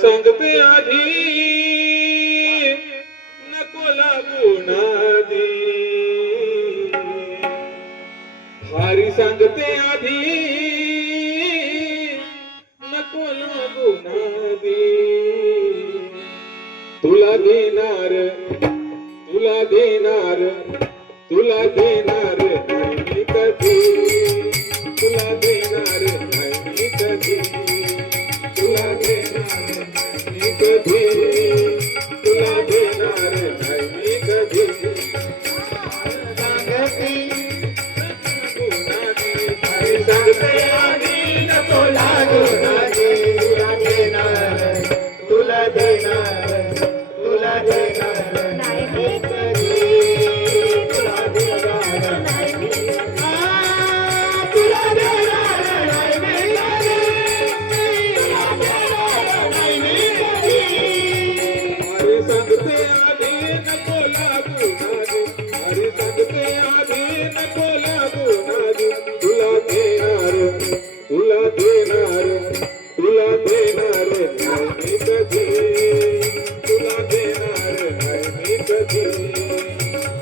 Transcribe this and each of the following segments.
संग प्यारी नको लागू नादी भारी संग प्यारी नको लागू नादी तुला देणार तुला देणार तुला देणार नाही कधी. तुला देणार नाही कधी. तुला देणार नाही कधी. तुला देणार नाही कधी. सांगते आधी नको लागू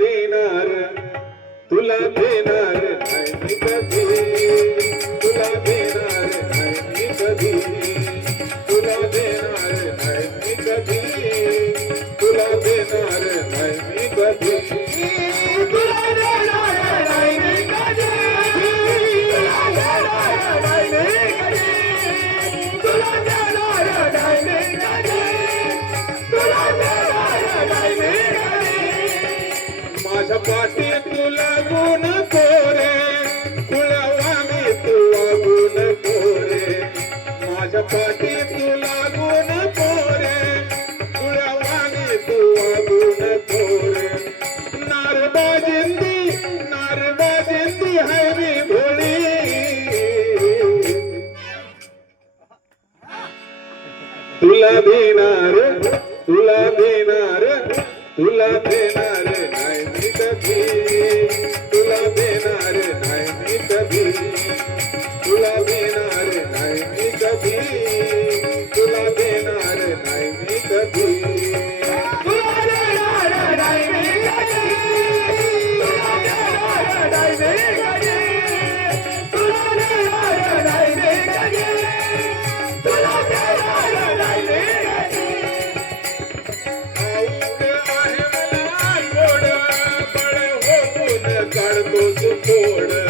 देणार तुला देणार नाही कधी? तुला देणार नाही कधी? तुला देणार नाही कधी? माझ्या पाठी तुला गुण कोरे कुळवा मी तुला गुण कोरे माझ्या पाठी तुला गुण कोरे कुळवा मी तुला गुण कोरे नारबा जिंदी नारबा जिंदी हरी भोळी. तुला देणार तुला देणार तुला देणार. ಹಿತಧೀ corner.